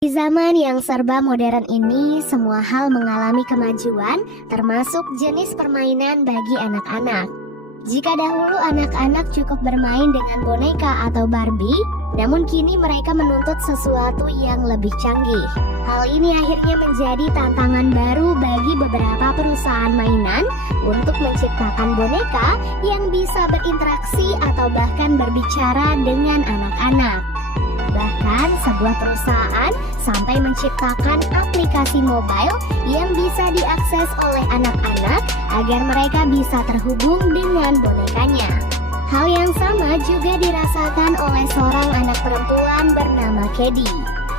Di zaman yang serba modern ini, semua hal mengalami kemajuan, termasuk jenis permainan bagi anak-anak. Jika dahulu anak-anak cukup bermain dengan boneka atau Barbie, namun kini mereka menuntut sesuatu yang lebih canggih. Hal ini akhirnya menjadi tantangan baru bagi beberapa perusahaan mainan untuk menciptakan boneka yang bisa berinteraksi atau bahkan berbicara dengan anak-anak. Bahkan sebuah perusahaan sampai menciptakan aplikasi mobile yang bisa diakses oleh anak-anak agar mereka bisa terhubung dengan bonekanya. Hal yang sama juga dirasakan oleh seorang anak perempuan bernama Kedi.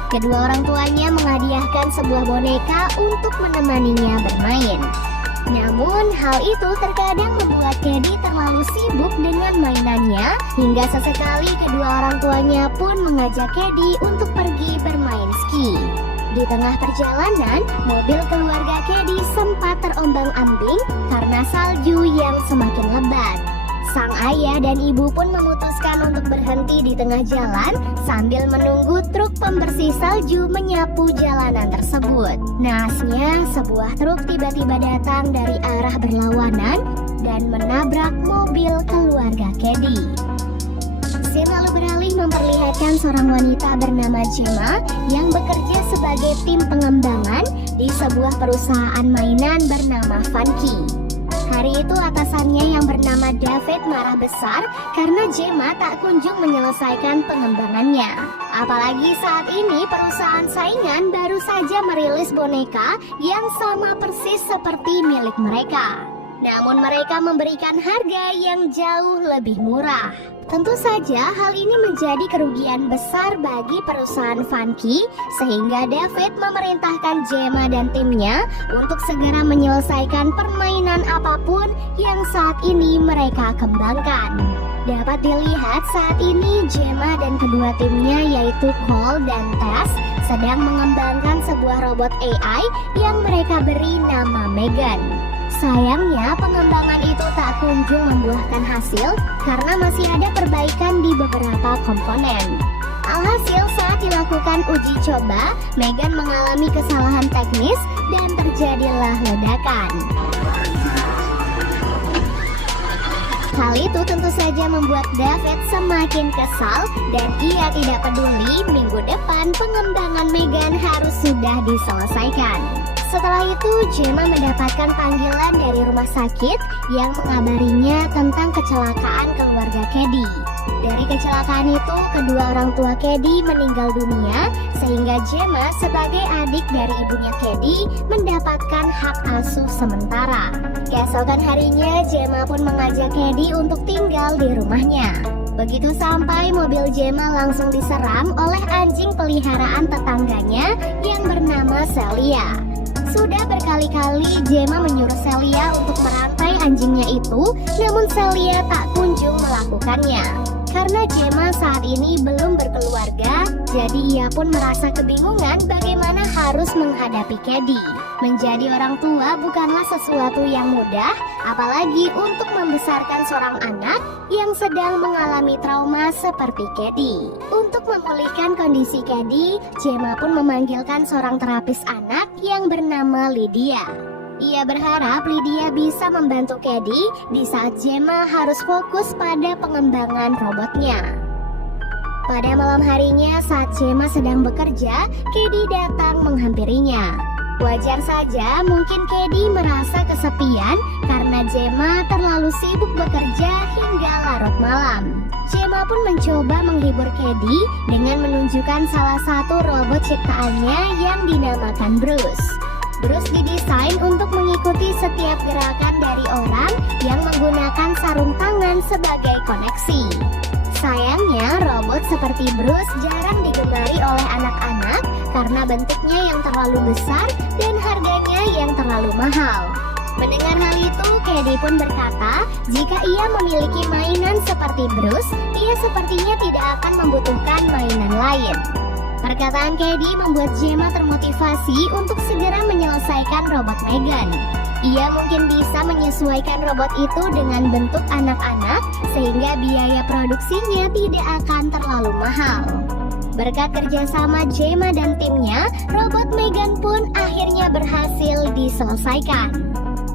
Kedua orang tuanya menghadiahkan sebuah boneka untuk menemaninya bermain. Namun hal itu terkadang membuat Kedi terlalu sibuk dengan mainannya hingga sesekali kedua orang tuanya pun mengajak Kedi untuk pergi bermain ski. Di tengah perjalanan, mobil keluarga Kedi sempat terombang-ambing karena salju yang semakin lebat. Sang ayah dan ibu pun memutuskan untuk berhenti di tengah jalan sambil menunggu truk pembersih salju menyapu jalanan tersebut. Naasnya, sebuah truk tiba-tiba datang dari arah berlawanan dan menabrak mobil keluarga Kedi. Scene lalu beralih memperlihatkan seorang wanita bernama Gemma yang bekerja sebagai tim pengembangan di sebuah perusahaan mainan bernama Funky. Hari itu atasannya yang bernama David marah besar karena Gemma tak kunjung menyelesaikan pengembangannya. Apalagi saat ini perusahaan saingan baru saja merilis boneka yang sama persis seperti milik mereka. Namun mereka memberikan harga yang jauh lebih murah. Tentu saja hal ini menjadi kerugian besar bagi perusahaan Funky sehingga David memerintahkan Gemma dan timnya untuk segera menyelesaikan permainan apapun yang saat ini mereka kembangkan. Dapat dilihat saat ini Gemma dan kedua timnya yaitu Cole dan Tess sedang mengembangkan sebuah robot AI yang mereka beri nama Megan. Sayangnya pengembangan itu tak kunjung membuahkan hasil karena masih ada perbaikan di beberapa komponen. Alhasil saat dilakukan uji coba, Megan mengalami kesalahan teknis dan terjadilah ledakan. Hal itu tentu saja membuat David semakin kesal dan ia tidak peduli minggu depan pengembangan Megan harus sudah diselesaikan. Setelah itu, Gemma mendapatkan panggilan dari rumah sakit yang mengabarinya tentang kecelakaan keluarga Kedi. Dari kecelakaan itu, kedua orang tua Kedi meninggal dunia, sehingga Gemma sebagai adik dari ibunya Kedi mendapatkan hak asuh sementara. Keesokan harinya, Gemma pun mengajak Kedi untuk tinggal di rumahnya. Begitu sampai, mobil Gemma langsung diserang oleh anjing peliharaan tetangganya yang bernama Celia. Sudah berkali-kali Gemma menyuruh Celia untuk merantai anjingnya itu, namun Celia tak kunjung melakukannya. Karena Gemma saat ini belum berkeluarga, jadi ia pun merasa kebingungan bagaimana harus menghadapi Kedi. Menjadi orang tua bukanlah sesuatu yang mudah, apalagi untuk membesarkan seorang anak yang sedang mengalami trauma seperti Kedi. Untuk memulihkan kondisi Kedi, Gemma pun memanggilkan seorang terapis anak yang bernama Lydia. Ia berharap Lydia bisa membantu Kedi di saat Gemma harus fokus pada pengembangan robotnya. Pada malam harinya saat Gemma sedang bekerja, Kedi datang menghampirinya. Wajar saja mungkin Kedi merasa kesepian karena Gemma terlalu sibuk bekerja hingga larut malam. Gemma pun mencoba menghibur Kedi dengan menunjukkan salah satu robot ciptaannya yang dinamakan Bruce. Bruce didesain untuk mengikuti setiap gerakan dari orang yang menggunakan sarung tangan sebagai koneksi. Sayangnya, robot seperti Bruce jarang digemari oleh anak-anak karena bentuknya yang terlalu besar dan harganya yang terlalu mahal. Mendengar hal itu, Kedi pun berkata, jika ia memiliki mainan seperti Bruce, ia sepertinya tidak akan membutuhkan mainan lain. Perkataan Kedi membuat Gemma termotivasi untuk segera menyelesaikan robot Megan. Ia mungkin bisa menyesuaikan robot itu dengan bentuk anak-anak sehingga biaya produksinya tidak akan terlalu mahal. Berkat kerjasama Gemma dan timnya, robot Megan pun akhirnya berhasil diselesaikan.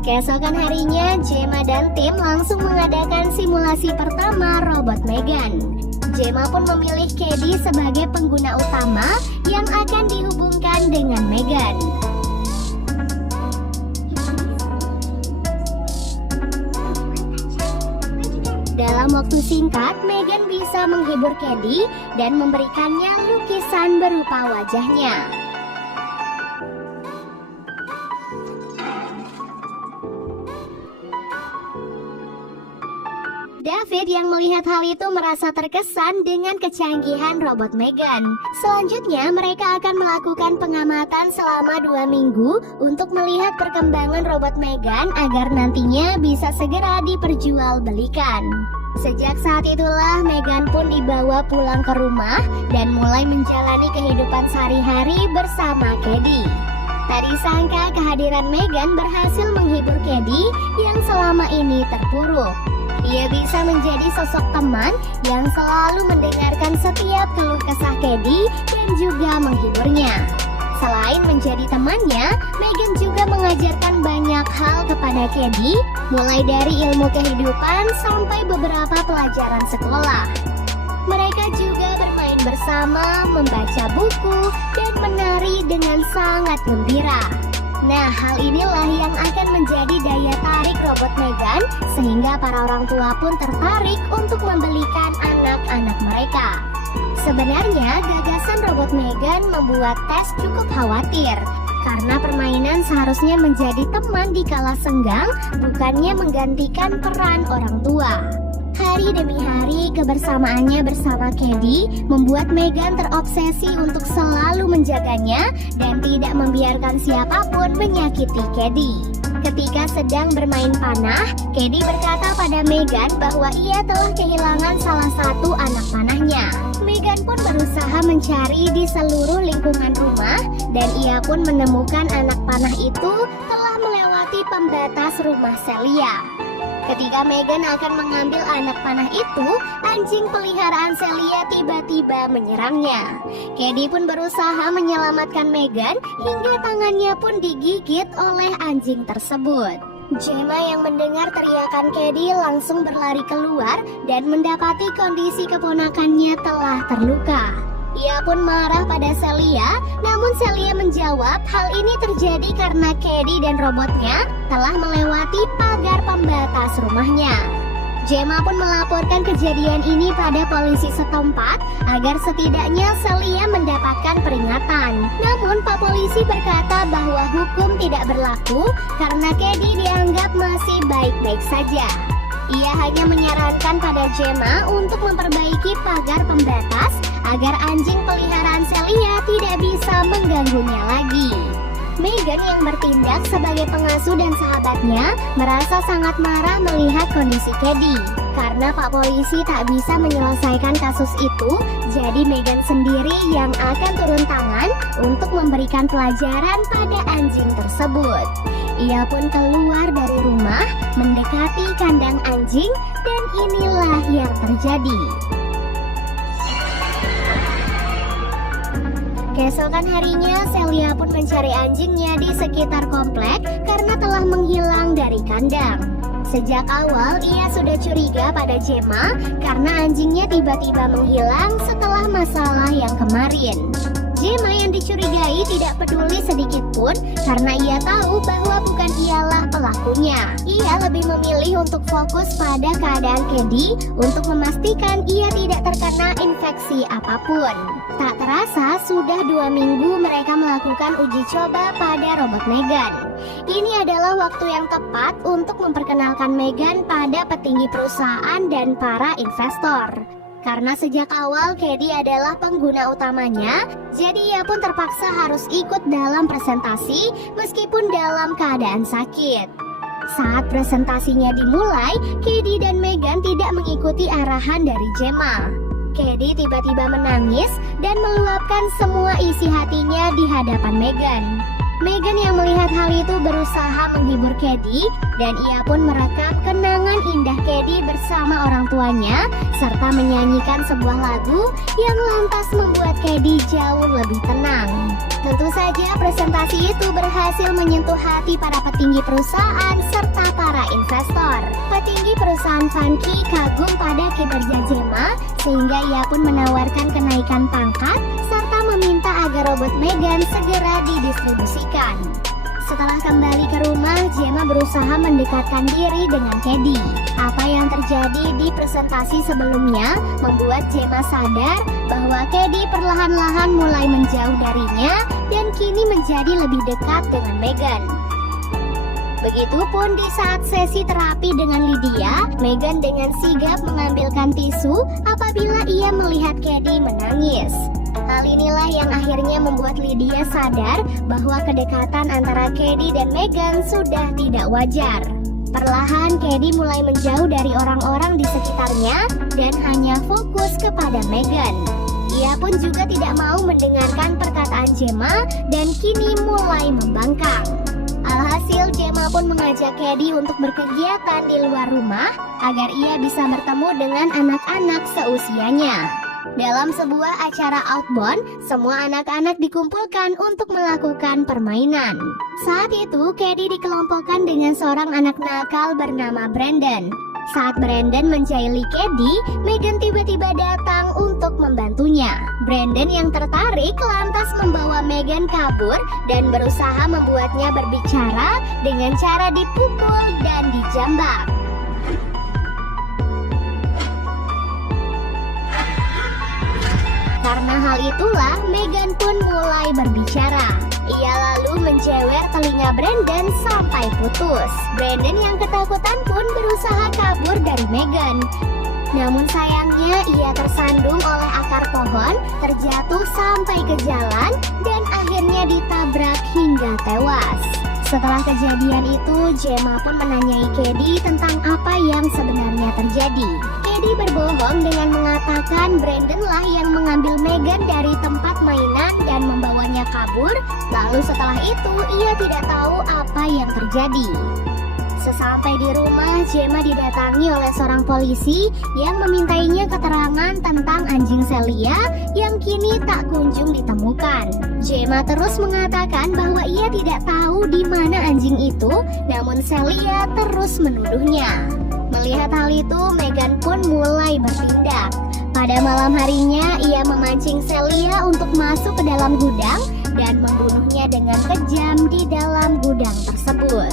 Keesokan harinya, Gemma dan tim langsung mengadakan simulasi pertama robot Megan. Gemma pun memilih Caddy sebagai pengguna utama yang akan dihubungkan dengan Megan. Dalam waktu singkat, Megan bisa menghibur Caddy dan memberikannya lukisan berupa wajahnya. David yang melihat hal itu merasa terkesan dengan kecanggihan robot Megan. Selanjutnya, mereka akan melakukan pengamatan selama 2 minggu untuk melihat perkembangan robot Megan agar nantinya bisa segera diperjualbelikan. Sejak saat itulah Megan pun dibawa pulang ke rumah dan mulai menjalani kehidupan sehari-hari bersama Caddy. Tak disangka kehadiran Megan berhasil menghibur Caddy yang selama ini terpuruk. Ia bisa menjadi sosok teman yang selalu mendengarkan setiap keluh kesah Caddy dan juga menghiburnya. Selain menjadi temannya, Megan juga mengajarkan banyak hal kepada Caddy, mulai dari ilmu kehidupan sampai beberapa pelajaran sekolah. Mereka juga bermain bersama, membaca buku, dan menari dengan sangat gembira. Nah, hal inilah yang akan menjadi daya tarik robot Megan, sehingga para orang tua pun tertarik untuk membelikan anak-anak mereka. Sebenarnya, gagasan robot Megan membuat Tess cukup khawatir, karena permainan seharusnya menjadi teman di kala senggang, bukannya menggantikan peran orang tua. Hari demi hari, kebersamaannya bersama Caddy membuat Megan terobsesi untuk selalu menjaganya dan tidak membiarkan siapapun menyakiti Caddy. Ketika sedang bermain panah, Caddy berkata pada Megan bahwa ia telah kehilangan salah satu anak panahnya. Megan pun berusaha mencari di seluruh lingkungan rumah dan ia pun menemukan anak panah itu telah melewati pembatas rumah Celia. Ketika Megan akan mengambil anak panah itu, anjing peliharaan Celia tiba-tiba menyerangnya. Caddy pun berusaha menyelamatkan Megan hingga tangannya pun digigit oleh anjing tersebut. Gemma yang mendengar teriakan Caddy langsung berlari keluar dan mendapati kondisi keponakannya telah terluka. Ia pun marah pada Celia, namun Celia menjawab hal ini terjadi karena Caddy dan robotnya telah melewati pagar pembatas rumahnya. Gemma pun melaporkan kejadian ini pada polisi setempat agar setidaknya Celia mendapatkan peringatan. Namun Pak Polisi berkata bahwa hukum tidak berlaku karena Caddy dianggap masih baik-baik saja. Ia hanya menyarankan pada Gemma untuk memperbaiki pagar pembatas agar anjing peliharaan Celia tidak bisa mengganggunya lagi. Megan yang bertindak sebagai pengasuh dan sahabatnya merasa sangat marah melihat kondisi Caddy. Karena Pak Polisi tak bisa menyelesaikan kasus itu, jadi Megan sendiri yang akan turun tangan untuk memberikan pelajaran pada anjing tersebut. Ia pun keluar dari rumah, mendekati kandang anjing, dan inilah yang terjadi. Keesokan harinya, Celia pun mencari anjingnya di sekitar komplek karena telah menghilang dari kandang. Sejak awal, ia sudah curiga pada Gemma karena anjingnya tiba-tiba menghilang setelah masalah yang kemarin. Gemma yang dicurigai tidak peduli sedikit pun karena ia tahu bahwa bukan ialah pelakunya. Ia lebih memilih untuk fokus pada keadaan Caddy untuk memastikan ia tidak terkena infeksi apapun. Tak terasa sudah 2 minggu mereka melakukan uji coba pada robot Megan. Ini adalah waktu yang tepat untuk memperkenalkan Megan pada petinggi perusahaan dan para investor. Karena sejak awal Caddy adalah pengguna utamanya, jadi ia pun terpaksa harus ikut dalam presentasi meskipun dalam keadaan sakit. Saat presentasinya dimulai, Caddy dan Megan tidak mengikuti arahan dari Gemma. Caddy tiba-tiba menangis dan meluapkan semua isi hatinya di hadapan Megan. Meghan yang melihat hal itu berusaha menghibur Khedi dan ia pun merekam kenangan indah Khedi bersama orang tuanya serta menyanyikan sebuah lagu yang lantas membuat Khedi jauh lebih tenang. Tentu saja presentasi itu berhasil menyentuh hati para petinggi perusahaan serta para investor. Petinggi perusahaan Vanke kagum pada kinerja Gemma sehingga ia pun menawarkan kenaikan pangkat serta meminta agar robot Meghan segera didistribusikan. Setelah kembali ke rumah, Gemma berusaha mendekatkan diri dengan Khedi. Apa yang terjadi di presentasi sebelumnya membuat Gemma sadar bahwa Khedi perlahan-lahan mulai menjauh darinya dan kini menjadi lebih dekat dengan Meghan. Begitupun di saat sesi terapi dengan Lydia, Meghan dengan sigap mengambilkan tisu apabila ia melihat Khedi menangis. Hal inilah yang akhirnya membuat Lydia sadar bahwa kedekatan antara Khedi dan Meghan sudah tidak wajar. Perlahan Khedi mulai menjauh dari orang-orang di sekitarnya dan hanya fokus kepada Meghan. Ia pun juga tidak mau mendengarkan perkataan Gemma dan kini mulai membangkang. Alhasil Gemma pun mengajak Khedi untuk berkegiatan di luar rumah agar ia bisa bertemu dengan anak-anak seusianya. Dalam sebuah acara outbound, semua anak-anak dikumpulkan untuk melakukan permainan. Saat itu, Khedi dikelompokkan dengan seorang anak nakal bernama Brandon. Saat Brandon menjahili Khedi, Meghan tiba-tiba datang untuk membantunya. Brandon yang tertarik lantas membawa Meghan kabur dan berusaha membuatnya berbicara dengan cara dipukul dan dijambak. Karena hal itulah, Meghan pun mulai berbicara. Ia lalu menjewer telinga Brandon sampai putus. Brandon yang ketakutan pun berusaha kabur dari Meghan. Namun sayangnya ia tersandung oleh akar pohon, terjatuh sampai ke jalan, dan akhirnya ditabrak hingga tewas. Setelah kejadian itu, Gemma pun menanyai Khedi tentang apa yang sebenarnya terjadi. Khedi berbohong dengan mengatakan Brandon lah yang mengambil Meghan dari tempat mainan dan membawanya kabur. Lalu setelah itu, ia tidak tahu apa yang terjadi. Sesampai di rumah, Gemma didatangi oleh seorang polisi yang memintainya keterangan tentang anjing Celia yang kini tak kunjung ditemukan. Gemma terus mengatakan bahwa ia tidak tahu di mana anjing itu, namun Celia terus menuduhnya. Melihat hal itu, Meghan pun mulai bertindak. Pada malam harinya, ia memancing Celia untuk masuk ke dalam gudang dan membunuhnya dengan kejam di dalam gudang tersebut.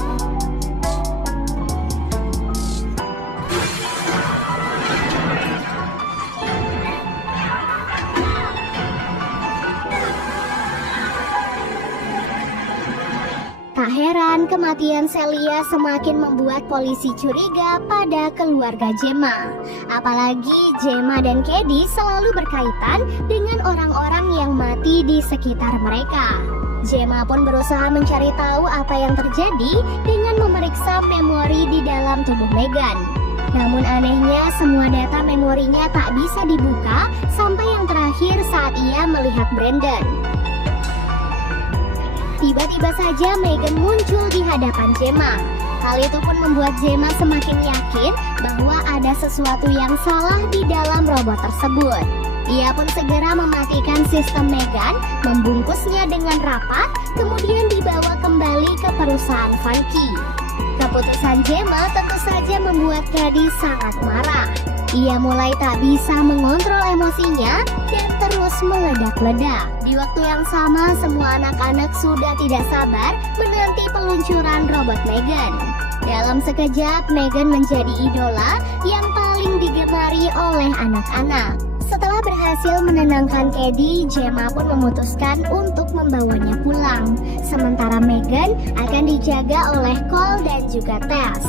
Tak heran kematian Celia semakin membuat polisi curiga pada keluarga Gemma. Apalagi Gemma dan Khedi selalu berkaitan dengan orang-orang yang mati di sekitar mereka. Gemma pun berusaha mencari tahu apa yang terjadi dengan memeriksa memori di dalam tubuh Meghan. Namun anehnya semua data memorinya tak bisa dibuka sampai yang terakhir saat ia melihat Brandon. Tiba-tiba saja Meghan muncul di hadapan Gemma. Hal itu pun membuat Gemma semakin yakin bahwa ada sesuatu yang salah di dalam robot tersebut. Ia pun segera mematikan sistem Meghan, membungkusnya dengan rapat, kemudian dibawa kembali ke perusahaan Vanke. Keputusan Gemma tentu saja membuat Khedi sangat marah. Ia mulai tak bisa mengontrol emosinya dan terus meledak-ledak. Di waktu yang sama, semua anak-anak sudah tidak sabar menanti peluncuran robot Meghan. Dalam sekejap, Meghan menjadi idola yang paling digemari oleh anak-anak. Setelah berhasil menenangkan Khedi, Gemma pun memutuskan untuk membawanya pulang. Sementara Meghan akan dijaga oleh Cole dan juga Tess.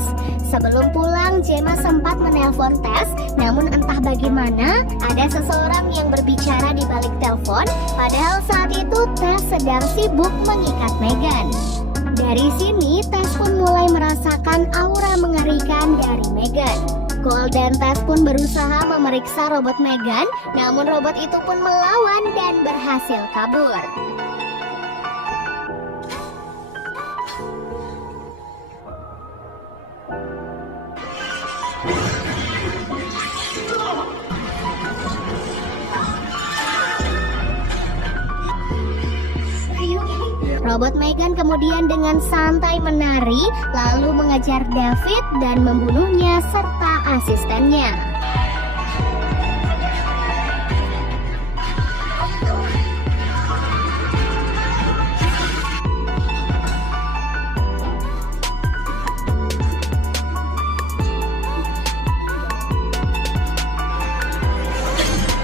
Sebelum pulang, Gemma sempat menelpon Tess, namun entah bagaimana ada seseorang yang berbicara di balik telepon, padahal saat itu Tess sedang sibuk mengikat Meghan. Dari sini, Tess pun mulai merasakan aura mengerikan dari Meghan. Cole dan Tess pun berusaha memeriksa robot Meghan, namun robot itu pun melawan dan berhasil kabur. Robot Megan kemudian dengan santai menari, lalu mengejar David dan membunuhnya serta asistennya.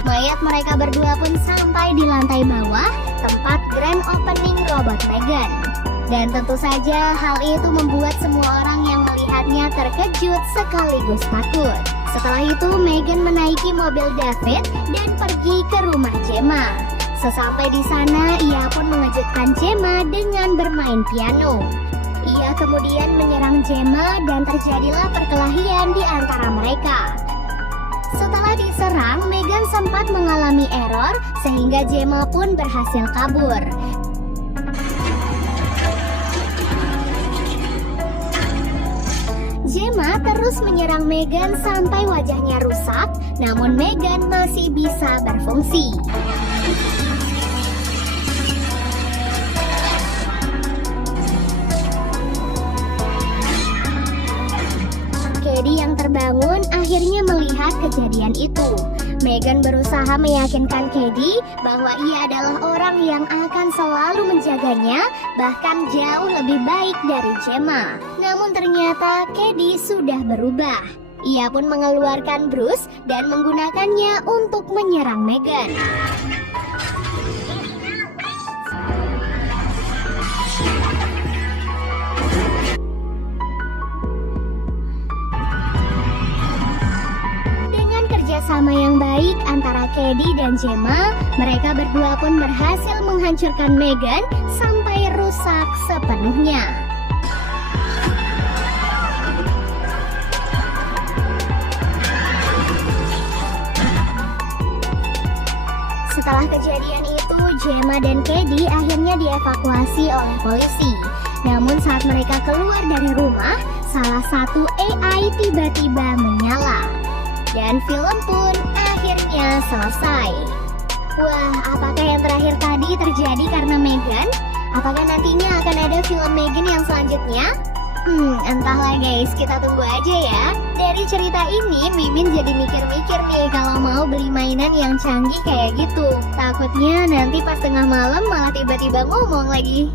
Mayat mereka berdua pun sampai di lantai bawah, tempat grand opening Robot Megan. Dan tentu saja hal itu membuat semua orang yang melihatnya terkejut sekaligus takut. Setelah itu Megan menaiki mobil David dan pergi ke rumah Gemma. Sesampai di sana ia pun mengejutkan Gemma dengan bermain piano. Ia kemudian menyerang Gemma dan terjadilah perkelahian di antara mereka. Setelah diserang, Megan sempat mengalami error sehingga Gemma pun berhasil kabur. Gemma terus menyerang Megan sampai wajahnya rusak, namun Megan masih bisa berfungsi. Cady yang terbangun akhirnya melihat kejadian itu. Megan berusaha meyakinkan Cady bahwa ia adalah orang yang akan selalu menjaganya, bahkan jauh lebih baik dari Gemma. Namun ternyata Cady sudah berubah. Ia pun mengeluarkan Bruce dan menggunakannya untuk menyerang Megan. Sama yang baik antara Cady dan Gemma, mereka berdua pun berhasil menghancurkan Megan sampai rusak sepenuhnya. Setelah kejadian itu, Gemma dan Cady akhirnya dievakuasi oleh polisi. Namun saat mereka keluar dari rumah, salah satu AI tiba-tiba menyala. Dan film pun akhirnya selesai. Wah, apakah yang terakhir tadi terjadi karena Megan? Apakah nantinya akan ada film Megan yang selanjutnya? Entahlah guys, kita tunggu aja ya. Dari cerita ini, Mimin jadi mikir-mikir nih kalau mau beli mainan yang canggih kayak gitu. Takutnya nanti pas tengah malam malah tiba-tiba ngomong lagi.